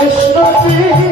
Krishna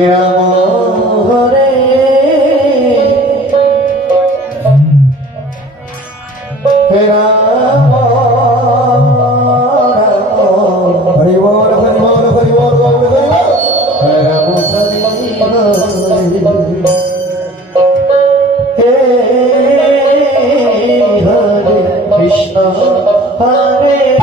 আমরে Ram Krishna Hare